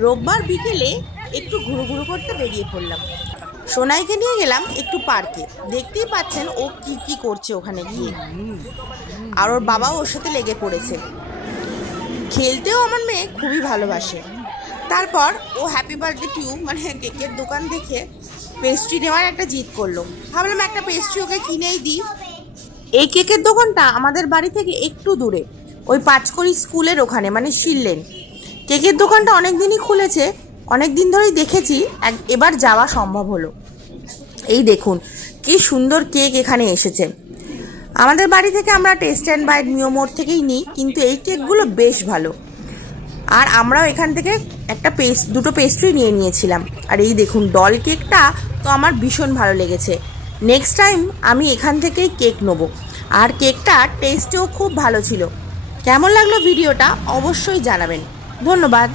রোববার বিকেলে একটু ঘুরু করতে বেরিয়ে পড়লাম। সোনাইকে নিয়ে গেলাম একটু পার্কে। দেখতেই পাচ্ছেন ও কি কি করছে ওখানে গিয়ে, আর ওর বাবাও ওর সাথে লেগে পড়েছে। খেলতেও আমার মেয়ে খুবই ভালোবাসে। তারপর ও হ্যাপি বার্থডে টু মানে কেকের দোকান দেখে পেস্ট্রি নেওয়ার একটা জিদ করলো। ভাবলাম একটা পেস্ট্রি ওকে কিনেই দিই। এই কেকের দোকানটা আমাদের বাড়ি থেকে একটু দূরে, ওই পাঁচকড়ি স্কুলের ওখানে, মানে শিললেন। কেকের দোকানটা অনেক দিনই খুলেছে, অনেক দিন ধরেই দেখেছি, এবার যাওয়া সম্ভব হলো। এই দেখুন কি সুন্দর কেক এখানে এসেছে। আমাদের বাড়ি থেকে আমরা টেস্ট অ্যান্ড বাইট মিও মোড় থেকেই নিই, কিন্তু এই কেকগুলো বেশ ভালো। আর আমরাও এখান থেকে দুটো পেস্ট্রি নিয়ে নিয়েছিলাম। আর এই দেখুন ডল কেকটা তো আমার ভীষণ ভালো লেগেছে। নেক্সট টাইম আমি এখান থেকেই কেক নেবো। আর কেকটা টেস্টেও খুব ভালো ছিল। কেমন লাগলো ভিডিওটা অবশ্যই জানাবেন। ধন্যবাদ।